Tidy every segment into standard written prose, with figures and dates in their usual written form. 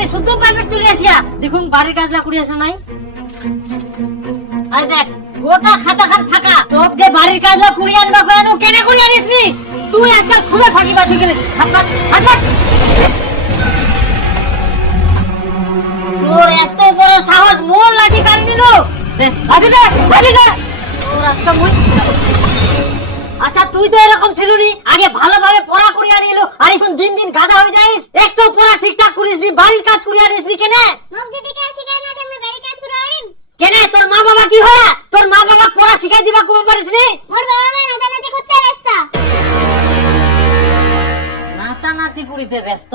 ওই শুদ্ধ প্রাইভেট চলে আসিয়া দেখুন বাড়ির কাজলা করে আসে নাই। আই দেখ গোটা খাতা খান ফাঁকা, তোর যে বাড়ির কাজলা করে আনবা কেন কেনে করে আনিসনি তুই? আজকাল খুলে ফাঁকি বাজি গেলে তোর এত বড় সাহস, মোর লাঠি কান নিল। আচ্ছা তুই তো এরকম ছিলুনি, আগে ভালোভাবে পড়া করিয়া নিল, আর এখন দিন দিন গাধা হয়ে যাইস। একটু পড়া ঠিকঠাক করিসনি, বাড়ির কাজ করিয়া নিসনি কেনে? কেনে তোর মা বাবা কি হয়? তোর মা বাবা পড়া শিখাই দিবা কোন পারিসনি? নাচানাচি করিতে ব্যস্ত।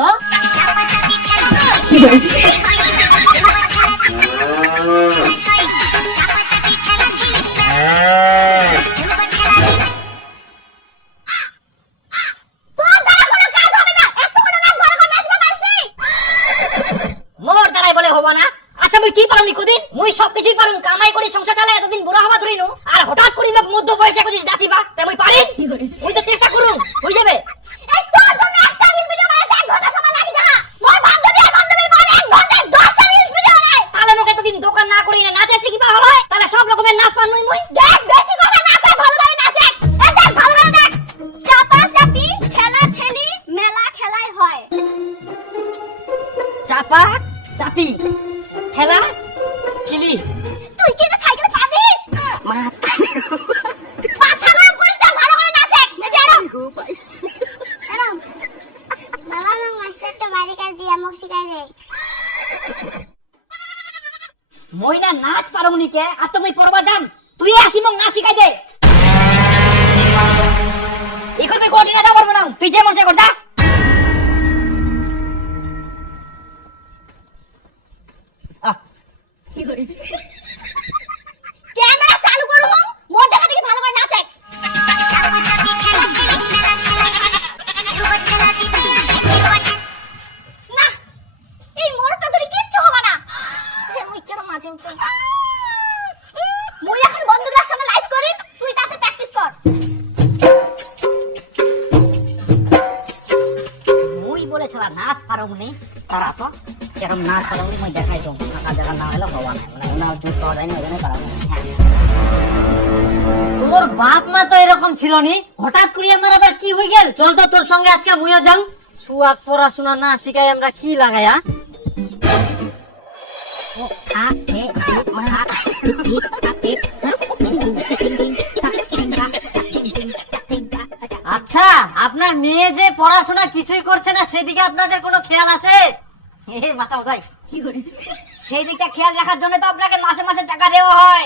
মোর দ্বারাই বলে হবো না? আচ্ছা মুই কি পারুম নিকুদিন? মুই সব কিছুই পারুম, কামাই করি সংসার চালাই, এতদিন বুড়া হবা ধরিনু, আর হঠাৎ করি মধ্য বয়সে কইছিস যাচিবা, তে মুই পারি? মুই তো চেষ্টা করুম, হই যাবে। দোকান না করি না নাচে শিখিবা হয়, তাহলে সব রকমের নাচ পারুম মুই। দেখ বেশি কথা না কই, ভালোভাবে নাচে। এই দেখ ভালোভাবে দেখ, চাপা চাপি ঠেলা ঠেলি মেলা খেলাই হয়। চাপা চাপি ঠেলা ঠেলি, তুই কি এটা সাইকেলে পারিস? মা পাছা না করিস না, ভালো করে নাচে। নেজে এরম গো ভাই, এরম বাবা না মাস্টারটা বাইরে কাজ দিয়ে আমাক শিখাই দে। মই না নাচ পারুনি কে, আর তুমি পড়বা যাম, তুই আসি মং নাচ শিখাই দে। এখন মে কোটি না দাও পারবো না, তুই যে মন সে কর যা। কি করি ক্যামেরা চালু করো, মোর দেখা দেখি ভালো করে নাচে। না এই মোরটা ধরে কিচ্ছু হবে না। মুই কেন নাচি? মুই এখন বন্ধুদের সঙ্গে লাইভ করি, তুই তাতে প্র্যাকটিস কর। মুই বলে শালা নাচ পারুনি, তারা তো এরকম নাচ পারুনি মুই দেখাই তো, ফাঁকা জায়গা না হলে ভগবান মানে না জুত পাওয়া যায় না, ওইজন্য পারুনি। তোর বাপ মা তো এরকম ছিল নি, হঠাৎ করে আমার আবার কি হই গেল? চল তো তোর সঙ্গে আজকে মুইও যাম। সুয়াক পড়াশোনা না শিখাই আমরা কি লাগায়া? আচ্ছা আপনার মেয়ে যে পড়াশোনা কিছুই করছে না, সেদিকে আপনাদের কোনো খেয়াল আছে? সেই দিকটা খেয়াল রাখার জন্য তো আপনাকে মাসে মাসে টাকা দেওয়া হয়।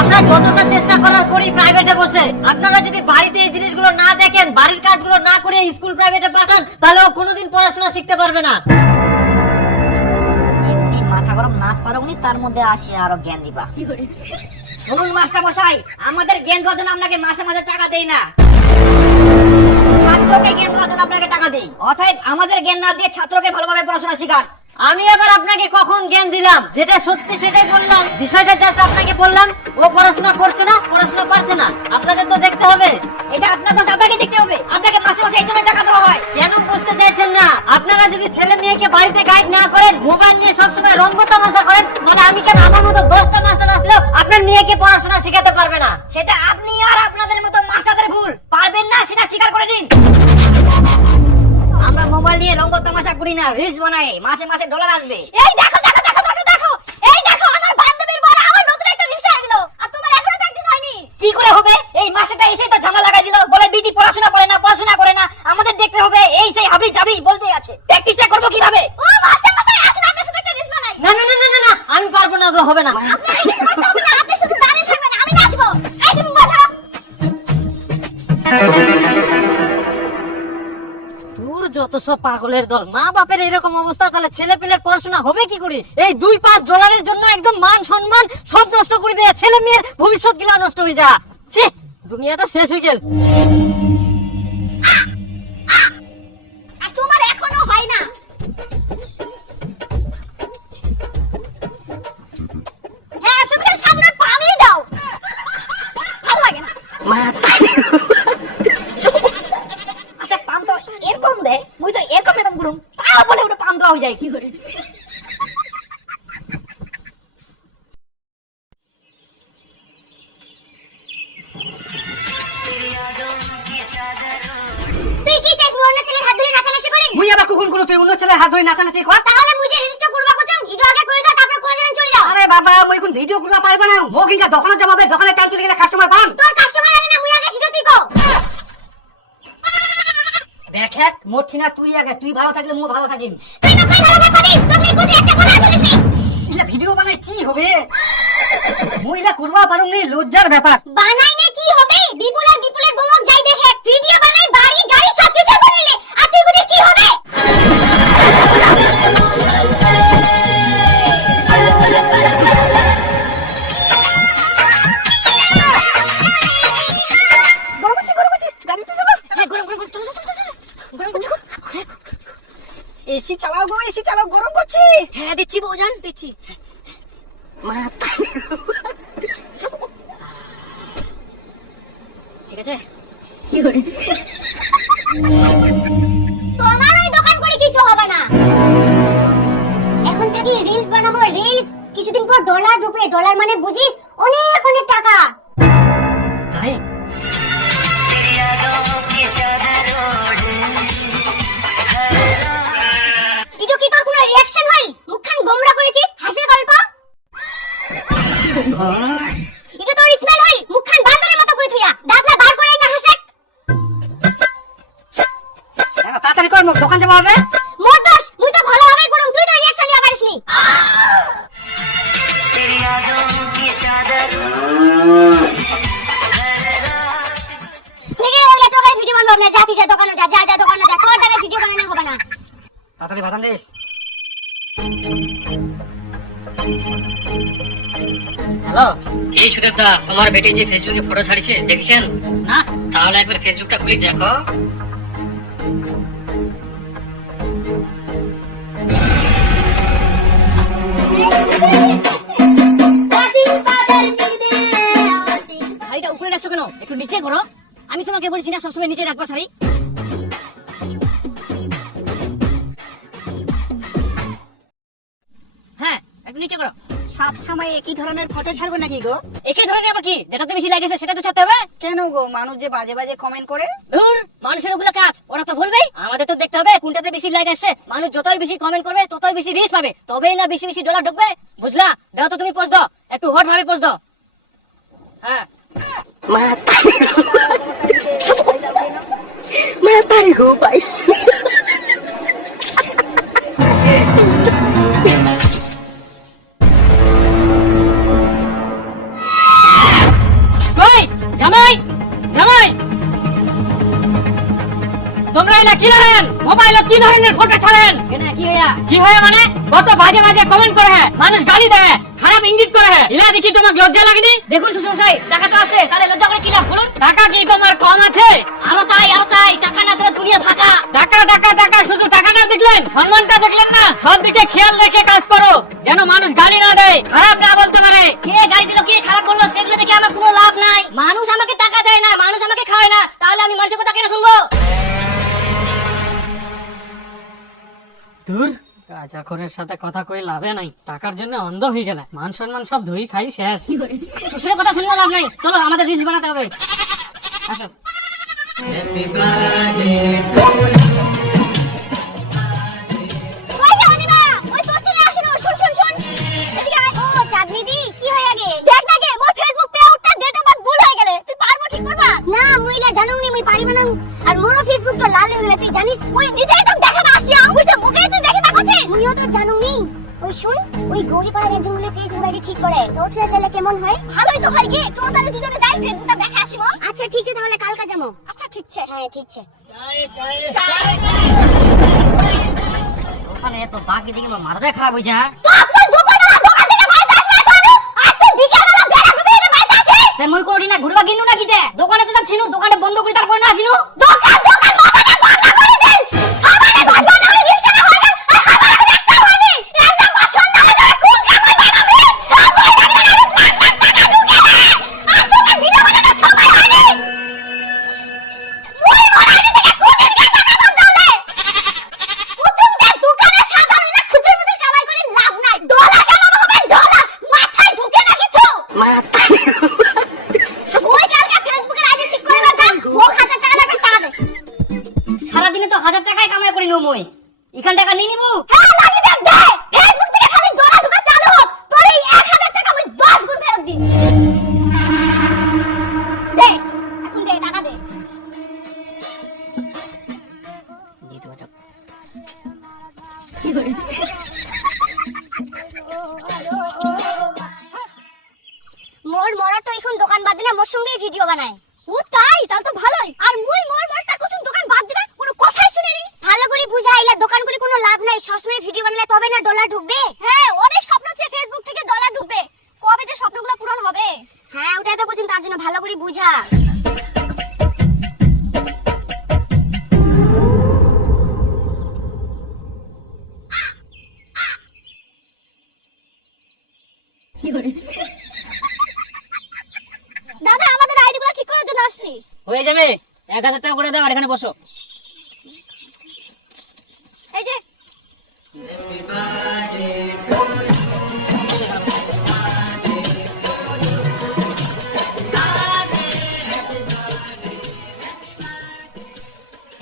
আমরা যতটা চেষ্টা করার করি প্রাইভেটে বসে, আপনারা যদি বাড়িতে এই জিনিসগুলো না দেখেন, বাড়ির কাজগুলো না করে স্কুল প্রাইভেটে পাঠান, তাহলে ও কোনোদিন পড়াশোনা শিখতে পারবে না। এমনি মাথা গরম নাচ পারোনি, তার মধ্যে আসে আরো জ্ঞান দিবা। শুনুন মাস্টার মশাই, আমাদের জ্ঞান দেওয়ার জন্য আপনাকে মাসে মাসে টাকা দেই না, ছাত্রকে জ্ঞান দেওয়ার জন্য আপনাকে টাকা দেই। অতএব আমাদের জ্ঞান না দিয়ে ছাত্রকে ভালোভাবে পড়াশোনা শেখান। আমি আবার আপনাকে কখন জ্ঞান দিলাম? যেটা সত্যি সেটাই বললাম, বিষয়টা জাস্ট আপনাকে বললাম। ও পড়াশোনা করছে না, পড়াশোনা পারছে না, আপনাদের তো দেখতে হবে। এটা আপনাদের আপনাকে দেখতে হবে, আপনাকে মাসে মাসে এই জন্য টাকা দেওয়া হয়। কেন বুঝতে চাইছেন না? আপনারা যদি ছেলে মেয়েকে বাড়িতে গাইড না করেন, মোবাইল নিয়ে সবসময় রঙ্গ তামাশা করেন, মানে আমি কেন আমার মতো 10টা মাস্টার আসলেও আপনার মেয়েকে পড়াশোনা শেখাতে পারবে না। সেটা আপনি আর আপনাদের মতো মাস্টারদের ভুল, পারবেন না সেটা স্বীকার করে নিন। আমরা মোবাইল নিয়ে রঙ্গ তামাশা করি না, রিলস বানাই, মাসে মাসে ডলার আসবে। এই দেখো দেখো দেখো দেখো দেখো, এই দেখো আমার বান্ধবীর বড় আবার নতুন একটা রিলস আই দিল, আর তোমার এখনো প্র্যাকটিস হয়নি। কি করে হবে? এই মাস্টারটা এসেই তো ঝামেলা লাগাই দিল, বলে বিটি পড়াশোনা করে না, পড়াশোনা করে না, আমাদের দেখতে হবে। এই সেই হাবড়ি জাবড়ি বলতে আছে, প্র্যাকটিসটা করব কিভাবে? ও মাস্টার মশাই আসুন আপনার সাথে একটা রিলস বানাই। না না না না না, আমি পারবো না, ওগুলো হবে না। আপনি রিলস করতে হবে না, আপনি শুধু দাঁড়িয়ে থাকবেন, আমি নাচবো। এই তুমি বাজাও। যত সব পাগলের দল, মা বাপের এরকম অবস্থা, তাহলে ছেলে পেলের পড়াশোনা হবে কি করে? এই 2-5 ডলারের জন্য একদম মান সম্মান সব নষ্ট করে দেয়, ছেলে মেয়ের ভবিষ্যৎ গুলা নষ্ট হয়ে যা। ছি, দুনিয়াটা শেষ হয়ে গেল। আর তোমার এখনো হয় না? হ্যাঁ তুমি সামনে পানি দাও, ভালো লাগে না। আচ্ছা পাম তো এরকম দেয়। যাই। তুই কি চাস অন্য ছেলের হাত ধরে নাচানাচি করিম? মুই আবার কখন কোনো তুই অন্য ছেলের হাত ধরে নাচানাচি কর? তাহলে মুই যে রিলসটা করবা কছম ইটো আগে করে দাও, তারপর কোন জায়গায় চলে যাও। আরে বাবা মুই এখন ভিডিও করবা পারবা না, মোক ইনকা দোকানে জমাবে, দোকানে টাইম চলে গেলে কাস্টমার পাম। তোর কাস্টমার আগে না মুই আগে সেটা তুই কও। দেখ মোর ঠিনা তুই আগে, তুই ভালো থাকলে মু ভালো থাকিম। তুই না কই ভালো থাকবা দিস, তুমি কোথায় একটা কথা শুনিস নি? ইলা ভিডিও বানাই কি হবে? মুই ইলা করবা পারুম নি, লজ্জার ব্যাপার। বানাই নে কি হবে? বিপুলের বউক যাই দেখে ভিডিও বানাই, বাড়ি গাড়ি সব কিছু করিলে আর তুই বুঝিস কি হবে? গরম আছে গাড়িতে চলো। হ্যাঁ গরম চলো গরম চলো। এসি চালাও গো, এসি চালাও, গরম করছে। হ্যাঁ দিচ্ছি বউজান দিচ্ছি। ঠিক আছে। কি করে? তোমার ওই দোকান করে কিছু হবে না। এখন থেকে রিলস বানাবো, রিলস। কিছুদিন পর ডলার ঢুকবে, ডলার মানে বুঝিস অনেক অনেক টাকা। তাই ইটো কি তোর কোনো রিঅ্যাকশন হই? মুখখান গোমড়া করেছিস, হাসির গল্প। ইটো তোর স্মেল হই, মুখখান বান্দরের মতো করে থুইয়া দাঁতলা বার করে না হাসে। তাড়াতাড়ি কর, মোক দোকান যাওয়া হবে। মোর দোষ, মুই তো ভালোভাবে করুম, তুই তো রিঅ্যাকশন দিবা পারিসনি। দেখে হইলে তোর ভিডিও বানাবো না, যা তুই যা দোকানে যা, যা দোকানে যা, তোর টাকা ভিডিও বানানো হবে না। তাড়াতাড়ি বাদাম দিস। হ্যালো, এই সুদেব দা, তোমার বেটি যে ফেসবুকে ফটো ছাড়ছে দেখেছেন? না তাহলে একবার ফেসবুকটা খুলে দেখো। শাড়িটা উপরে রাখছো কেন? একটু নিচে করো। আমি তোমাকে বলেছি না সবসময় নিচে রাখবা শাড়ি। হ্যাঁ একটু নিচে করো। সব সময় একই ধরনের ফটো ছাড়বো নাকি গো? একই ধরনের আবার কি? যেটাতে বেশি লাগে সেটা তো ছাড়তে হবে। কেন গো, মানুষ যে বাজে বাজে কমেন্ট করে। ধুর, মানুষের ওগুলো কাজ, ওরা তো বলবেই। আমাদের তো দেখতে হবে কোনটাতে বেশি লাইক আসছে। মানুষ যতই বেশি কমেন্ট করবে ততই বেশি রিচ পাবে, তবেই না বেশি বেশি ডলার ঢুকবে। বুঝলা? দাও তো তুমি পোস্ট দাও, একটু হট ভাবে পোস্ট দাও। হ্যাঁ ওই জামাই, জামাই, তোমরা এলা কি করেন? মোবাইলে কি ধরনের ফটো ছাড়েন? কেন কি হইয়া? কি হয় মানে? কত বাজে বাজে কমেন্ট করে হ্যাঁ, মানুষ গালি দেয়, খারাপ ইঙ্গিত করে হ্যাঁ। এলা দেখি তোমার লজ্জা লাগেনি? দেখুন শ্বশুর মশাই, টাকা তো আছে, তাহলে লজ্জা করে কি লাভ বলুন? টাকা কি তোমার কম আছে? আরো চাই, টাকা না ছাড়া দুনিয়া ফাঁকা। টাকা টাকা টাকা, শুধু টাকা না দেখলেন, সম্মানটা দেখলেন না? সব দিকে খেয়াল রেখে কাজ করো, যেন মানুষ গালি না দেয়, খারাপ না বলতে পারে। কে গালি দিল, কে খারাপ বললো, সেগুলো দেখে আমার কোনো লাভ নাই। মানুষ আমাকে টাকা দেয় না, মানুষ আমাকে খাওয়ায় না, তাহলে আমি মানুষের কথা কেন শুনবো? দূর, রাজাখোরের সাথে কথা কই লাভে নাই, টাকার জন্য অন্ধ হয়ে গেলে মান সম্মান সব ধুই খাই শেষ। শ্বশুরের কথা শুনলে লাভ নাই, চলো আমাদের রিলস বানাতে হবে। আসো। আর মোর ফেসবুক তো লাল হয়ে গেলে তুই জানিস, ওই নিজেই তো দেখাবা আসিয়া উল্টা মুখে তুই দেখে দেখাছিস। তুইও তো জানুনি। ওই শুন, ওই গরিপাড়ার একজন বলে ফেসবুক আইডি ঠিক করে, তোর ছেলে কেমন হয়? ভালোই তো হয়, কি চল তাহলে দুজনে যাই ফেসবুকটা দেখে আসিবো। আচ্ছা ঠিক আছে, তাহলে কালকে যাবো। আচ্ছা ঠিক আছে, হ্যাঁ ঠিক আছে। ওখানে এত বাকি দেখে আমার মাথাটা খারাপ হয়ে যায়। তো আপনার দোকান থেকে বাইরে আসবে তো আমি আজ তো বিকেলবেলা বেলা ডুবে এনে বাইরে আসিস। সে মই কোড়ি না ঘুরবা গিনু না কিতে? দোকানে তো ছিল, দোকানে বন্ধ করে তারপর না আসিনু। দোকান মাথাটা পাগলা করে দেন। সামনে 10 বার করে রিলস চালা হয়ে গেল, আর খাবার আমি দেখতে হয়নি। একদম পছন্দ হয়ে যাবে, কোন কামাই বানাবি? সব বই দেখলে লাখ লাখ টাকা ঢুকে না। আর তোকে ভিডিও বানানোর সময় হয়নি। ওই মোবাইল থেকে কোন দিন টাকা বন্ধ হলে? প্রথম যে দোকানে সাধারণ করি নো মই এখান টাকা নিয়ে নিবো। হ্যাঁ লাগিবে দে ফেসবুক থেকে খালি ডলার ঢোকা চালু হোক তোর এই 1000 টাকা আমি 10 গুণ ফেরত দিই। দে এখন দে টাকা দে। দিতে বাটা মোর মরা তো এখন দোকান বাদ দিনা মোর সঙ্গে ভিডিও বানায়। ও তাই তাহলে তো ভালোই। আর মুই মোর মরটা কখন দোকান বাদ দিবে কোনো কথাই শুনিনি। ভালো করে বুঝাইলা দোকান করে কোনো লাভ নাই, সবসময় ভিডিও বানালে তবে না ডলার ঢুকবে। হ্যাঁ অনেক স্বপ্ন আছে ফেসবুক থেকে ডলার ঢুকবে, কবে যে স্বপ্নগুলো পূরণ হবে। হ্যাঁ ওটাই তো বলছেন, তার জন্য ভালো করে বুঝা। দাদা আমাদের আইডিগুলো ঠিক করার জন্য আসছি। হয়ে যাবে 1000 টাকা করে দাও আর এখানে বসো। এই যে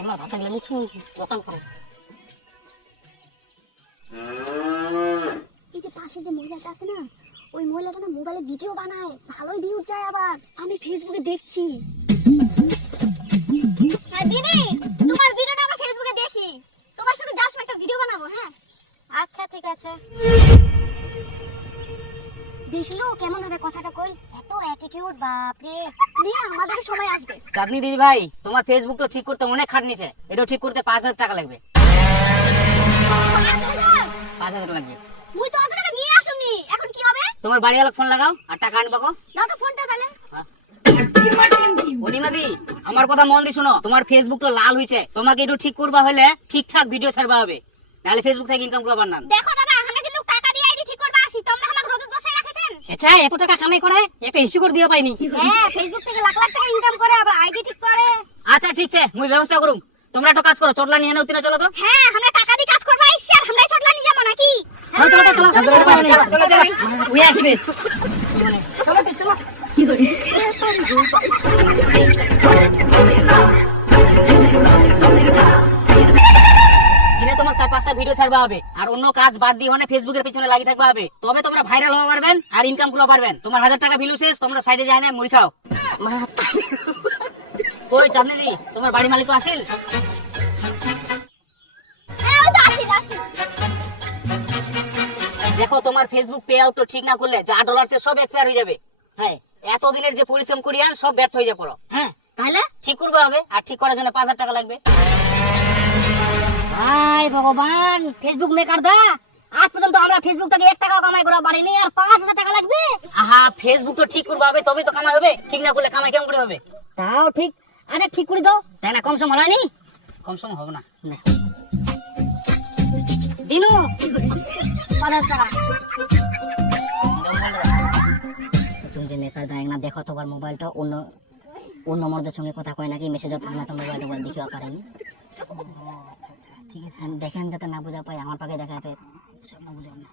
আমার ভাত লাগলে মুখ দোকান করো। এই যে পাশে যে মহিলাটা আছে না, ওই মহিলাটা না মোবাইলে ভিডিও বানায়, ভালোই ভিউজ যায়। আবার আমি ফেসবুকে দেখছি। হ্যাঁ দিদি তোমার ভিডিওটা আমরা ফেসবুকে দেখি, তোমার সাথে জাস্ট একটা ভিডিও বানাবো। হ্যাঁ আচ্ছা ঠিক আছে। দেখলো কেমন হবে কথাটা কই, এত অ্যাটিটিউড বাপরে। নিয়ে আমাদের সময় আসবে। চাঁদনি দিদি ভাই তোমার ফেসবুক তো ঠিক করতে অনেক খাট নিচে, এটাও ঠিক করতে 5000 টাকা লাগবে। 5000 টাকা লাগবে। মুই তো অত টাকা নিয়ে আসুনি, এখন কি হবে? তোমার বাড়িওয়ালা ফোন লাগাও আর টাকা আনবা গো। দাও তো ফোনটা তাহলে। অনিমাদি আমার কথা মন দিয়ে শোনো, তোমার ফেসবুক তো লাল হইছে, তোমাকে একটু ঠিক করবা হলে ঠিকঠাক ভিডিও ছাড়বা হবে, নাহলে ফেসবুক থেকে ইনকাম করবা না। দেখো দাদা আমরা কিন্তু টাকা দিয়ে আইডি ঠিক করবা আসি, তোমরা আমাকে রোদ বসায় রাখেছেন। আচ্ছা এত টাকা কামাই করে একটা ইস্যু করে দিও পাইনি। হ্যাঁ ফেসবুক থেকে লাখ লাখ টাকা ইনকাম করে আবার আইডি ঠিক করে। আচ্ছা ঠিক আছে মুই ব্যবস্থা করুম, তোমরা একটা কাজ করো, চটলা নিয়ে নাও তিনা চলো তো। হ্যাঁ আমরা টাকা দিয়ে কাজ করবা আইছি, আর আমরাই চটলা নিয়ে যাবো নাকি? চলো চলো চলো চলো চলো ওই আসবে। চলো চলো কি করি দিনে তোমার 4-5টা ভিডিও ছাড়বা হবে, আর অন্য কাজ বাদ দিয়ে মানে ফেসবুকের পিছনে লাগি থাকবা হবে, তবে তোমরা ভাইরাল হওয়া পারবেন আর ইনকাম করতে পারবেন। তোমার 1000 টাকা ভিউ শেষ, তোমরা সাইডে যায় না মুড়ি খাও। ওই চাঁদনি দি তোমার বাড়ি মালিক তো আসিল। হ্যাঁ ওই তো আসি আসি। দেখো তোমার ফেসবুক পে আউট তো ঠিক না করলে যা ডলার সে সব এক্সপায়ার হয়ে যাবে। হ্যাঁ এতদিনের যে পরিশ্রম করিয়ান সব ব্যর্থ হয়ে যাবে। হ্যাঁ তাহলে ঠিক করবে হবে, আর ঠিক করার জন্য 5000 টাকা লাগবে। হাই ভগবান, ফেসবুক মেকার দা আজ পর্যন্ত আমরা ফেসবুক থেকে 1 টাকাও কামাই করা পারিনি, আর 5000 টাকা লাগবে। আহা ফেসবুক তো ঠিক করবে হবে, তবে তো কামাই হবে, ঠিক না করলে কামাই কেমন করে হবে? তাও ঠিক। আচ্ছা ঠিক করে দাও, তাই না কম সময় হয়নি। কম সময় হবে না। দিনু 5000 টাকা। তুমি যে মেকার দা না দেখো তোমার মোবাইলটা অন্য মর্দের সঙ্গে কথা কয় নাকি, মেসেজ থাকে না, তোমার মোবাইল দেখিও পারেনি। আচ্ছা ঠিক আছে দেখেন যাতে না বুঝা পাই, আমার পাকে দেখা পাই সব না বুঝাও না।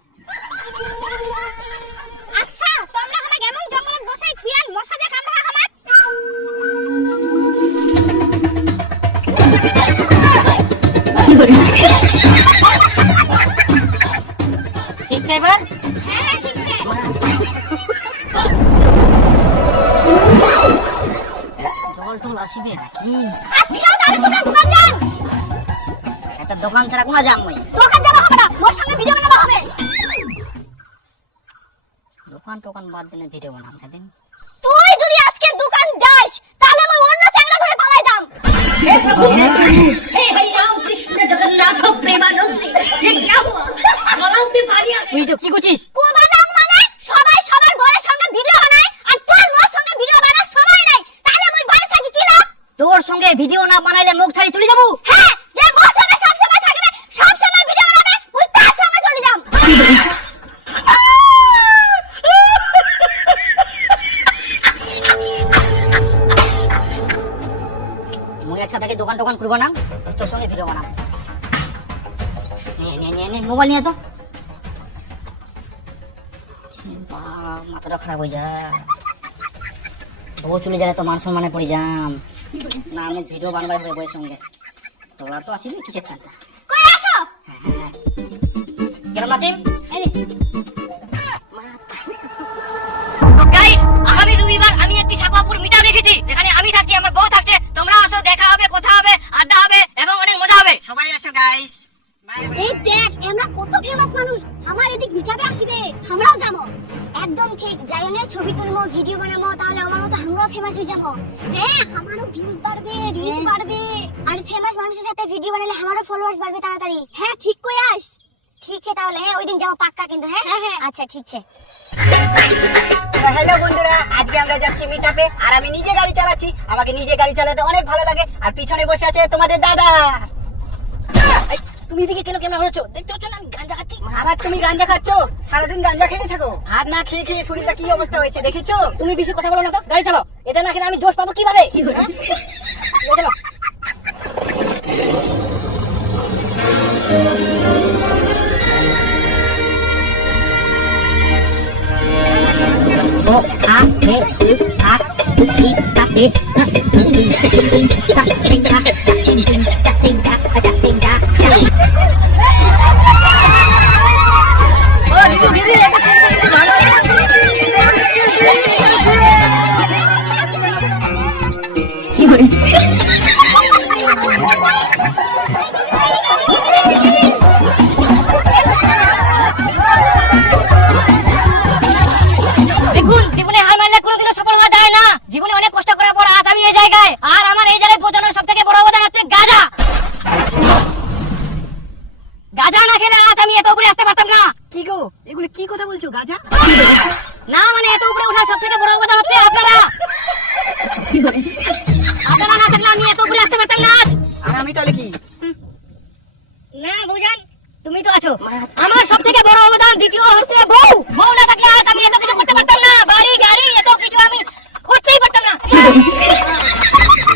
আচ্ছা তোমরা আমাকে এমন জঙ্গলে বসাই থিয়ান মশা যে কামড়া খামাত। ঠিক আছে এবার হ্যাঁ হ্যাঁ ঠিক আছে। জল টল আসিবে নাকি? আজকেও তাহলে তোমরা দোকান যান। একটা দোকান ছাড়া কোনো যাম নাই। দোকান যাওয়া হবে না, মোর সঙ্গে ভিডিও বানানো হবে। দোকান টোকান বাদ দিলে ভিডিও বানাম দিন। তুই যদি আজকে দোকান যাস তাহলে আমি অন্য চ্যাংড়া ধরে পালাই যাম। हे प्रभु हे हरि राम कृष्ण जगन्नाथ प्रेमानंद ये क्या हुआ बोलाते पारिया তুই তো কি করছিস? কুবাদাম মানে সবাই সবার ঘরের সঙ্গে ভিডিও বানায়, আর তোর মোর সঙ্গে ভিডিও বানার সময় নাই, তাহলে আমি বাড়ি থাকি কি লাভ? তোর সঙ্গে ভিডিও না বানাইলে মুখ ছাড়ি চলে যাবো। হ্যাঁ যে মোর সঙ্গে সব সময় থাকবে, সব সময় ভিডিও বানাবে, ওই তার সঙ্গে চলে যাম। মুই একটা থেকে দোকান টোকান করবো না, তোর সঙ্গে ভিডিও বানাম। নে মোবাইল নিয়ে তো। মাথাটা খারাপ হয়ে যায়, বউ চলে যাবে তো মান সম্মানে পড়ে যাম। না আমি ভিডিও বানাবাই হবে বইয়ের সঙ্গে, ডলার তো আসিনি কিসের চান্দা। কেমন আছেন? এই নে। তো গাইস, আগামী রবিবার আমি একটি সাকুয়াপুর মিটআপ রেখেছি, যেখানে আমি থাকছি, আমার বউ থাকছে। তোমরা আসো, দেখা হবে, কথা হবে, আড্ডা হবে এবং অনেক মজা হবে। সবাই আসো গাইস। এই দেখ আমরা কত ফেমাস মানুষ, আমার এদিক বিচারে আসবে, আমরাও যাবো। একদম ঠিক, জায়নের ছবি তুলবো, ভিডিও বানাবো, তাহলে আমার মতো আমরাও ফেমাস হয়ে যাবো। হ্যাঁ, আমারও ভিউজ বাড়বে, রিচ বাড়বে, আর ফেমাস মানুষের সাথে ভিডিও বানালে আমারও ফলোয়ার্স বাড়বে তাড়াতাড়ি। হ্যাঁ ঠিক কইয়াস। ঠিক আছে তাহলে, হ্যাঁ ওই দিন যাও পাক্কা কিন্তু। হ্যাঁ হ্যাঁ হ্যাঁ আচ্ছা ঠিক আছে। হ্যালো বন্ধুরা, আজকে আমরা যাচ্ছি মিটআপে, আর আমি নিজে গাড়ি চালাচ্ছি। আমাকে নিজে গাড়ি চালাতে অনেক ভালো লাগে। আর পিছনে বসে আছে তোমাদের দাদা। এই, তুমি এদিকে কেন ক্যামেরা হচ্ছ? দেখতে পাচ্ছ না আমি গাঁজা খাচ্ছি? আবার তুমি গাঁজা খাচ্ছো? সারাদিন গাঁজা খেয়ে থাকো? হাত না খেয়ে খেয়ে শরীরটা কি অবস্থা হয়েছে দেখেছো? তুমি বেশি কথা বলো না তো, গাড়ি চালাও। এটা না খেলে আমি জোশ পাবো কিভাবে? হ্যাঁ? চলো। দেখুন, জীবনে হার মানলে কোনোদিনও সফল হওয়া যায় না। জীবনে অনেক কষ্ট করার পর আজ আমি এই জায়গায়, আর আমার এই জায়গায় পৌঁছানোর সব থেকে বড় অবদান হচ্ছে গাঁজা। গাঁজা না খেলে আজ আমি এত উপরে আসতে পারতাম না। কি গো, এগুলো কি কথা বলছো? গাঁজা না, মানে এত উপরে ওঠার সব থেকে বড় অবদান হচ্ছে আপনারা। আপনারা না থাকলে আমি এত উপরে আসতে পারতাম না আজ। আর আমি তাহলে কি? না বুঝান, তুমি তো আছো। আমার সব থেকে বড় অবদান দ্বিতীয় হচ্ছে বউ। বউ না থাকলে আজ আমি এত কিছু করতে পারতাম না। বাড়ি গাড়ি এত কিছু আমি করতেই পারতাম না।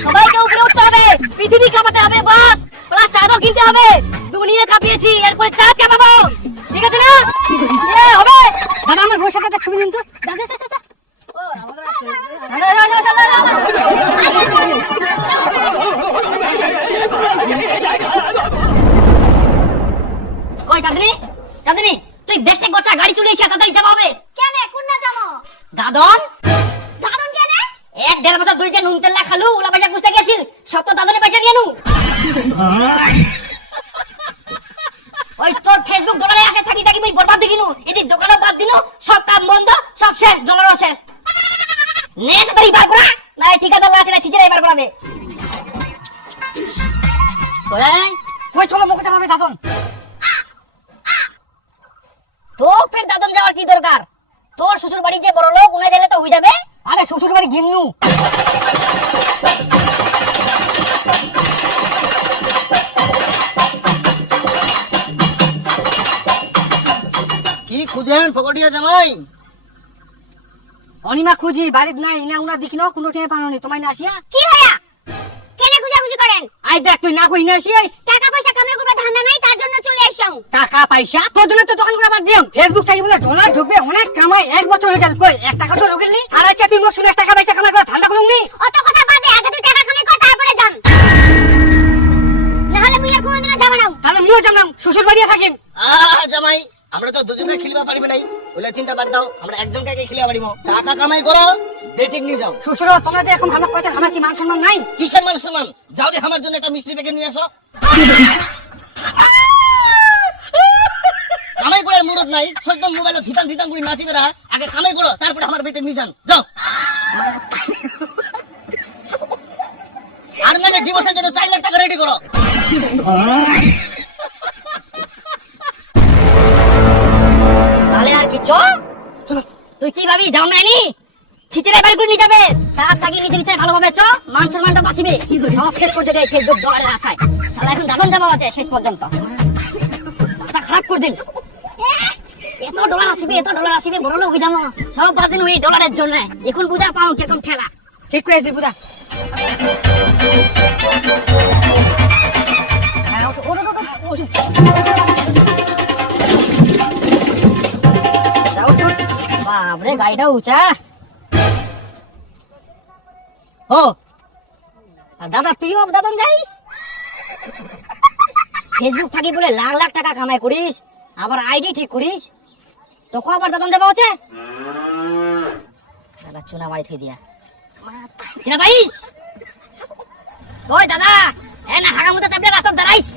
সবাইকে উপরে উঠতে হবে, পৃথিবী কাঁপাতে হবে, বাস প্লাস চাঁদও কিনতে হবে। দুনিয়া কাঁপিয়েছি, এরপরে চাঁদ কাঁপাবো। ঠিক আছে না? হবে। দাদা আমার বউর সাথে একটা ছবি নিন তো। কই চাঁদনি, চাঁদনি তুই দেখতে গোছা গাড়ি চলে এসে তাড়াতাড়ি যাওয়া হবে। কেন কোন না যাবো? দাদন দাদন কেন? 1-1.5 বছর ধরে যে নুন তেল খালু ওলা পয়সা গুছতে গেছিল, সব তো দাদনে পয়সা নিয়ে নু। ওই তোর ফেসবুক ডলারে আসে থাকি থাকি মই বরবাদ দেখিনু। এদিক দোকানও বাদ দিনু, সব কাম বন্ধ, সব শেষ, ডলারও শেষ। নেট তাড়ি বার করা না, ঠিকাদার লাসে না ছিচড়ে বার করাবে। কই কই চলো মুখে যাবে দাদন। তো ফের দাদন যাওয়ার কি দরকার? তোর শ্বশুর বাড়ি যে বড় লোক, উনা গেলে তো হয়ে যাবে। আরে শ্বশুর বাড়ি গিন্নু। কি খুঁজেন ফকটিয়া জামাই? অনিমা খুঁজি, বাড়িত নাই। ইনা উনা দেখি না কোনো টেনে পানোনি, তোমায় না আসিয়া কি হয়া? কেন খুঁজাখুঁজি করেন? আই দেখ তুই না কই না আসিস। টাকা পয়সা কামাই করবে ধান্দা নাই, তার জন্য চলে আইসাম। টাকা পয়সা তোর জন্য তো দোকান করে বাদ দিলাম। ফেসবুক চাই বলে ডলার ঢুকবে, অনেক কামাই। 1 বছর হয়ে গেল, কই 1 টাকা তো ঢুকেনি। আর আজকে তুই মোট 1 টাকা পয়সা কামাই করে ধান্দা করুমনি। অত কথা বাদে আগে তুই টাকা কামাই কর, তারপরে যান। না হলে মুই আর কোনোদিনও যাব না। তাহলে আমিও জানলাম শ্বশুর বাড়ি থাকিম। জামাই আমরা তো দুজনে খেলিবা পারিব নাই, ওলা চিন্তা বাদ দাও। আমরা একজনকে খেলিবা পারিব। টাকা কামাই করো, ডেটিং নিয়ে যাও। শ্বশুর তোমরা যে এখন ভালো কইছেন, আমার কি মান সম্মান নাই? কিসের মান সম্মান? যাও যে আমার জন্য একটা মিষ্টি প্যাকেট নিয়ে আসো। কামাই করার মুরত নাই, সদ্য মোবাইলে ধিতান ধিতান করে নাচিবে না। আগে কামাই করো, তারপরে আমার বেটে নিয়ে যান, যাও। আর নালে ডিভোর্সের জন্য 4 লাখ টাকা রেডি করো। তাহলে আর কি চল, তুই কি ভাবি যাও নাইনি ছিচড়ে বার করে নিয়ে যাবে। তার থাকি নিচে নিচে ভালোভাবে চ, মান সম্মানটা বাঁচিবে। সব শেষ করতে দেয় ফেসবুক ডলারের আশায়। শালা এখন দাদন যাওয়া আছে শেষ পর্যন্ত। মাথা খারাপ করে দিল। এত ডলার আসবে, এত ডলার আসবে, বড় লোক হয়ে যাবো। সব বাদ দিন ওই ডলারের জন্য। এখন বুঝা পাও কিরকম ঠেলা। ঠিক করে দিই বুঝা। বাপরে গাড়িটা উঁচা। ও দাদা তুইও দাদন যাইস? ফেসবুক থাকি বলে লাখ লাখ টাকা কামাই করিস, আবার আইডি ঠিক করিস, তোকে আবার দাদন যাবা হচ্ছে দাদা চুনা মারি থই দিয়া চিনা পাইস। ওই দাদা এ না হাগা মতো চাপলে রাস্তা দাঁড়াইস।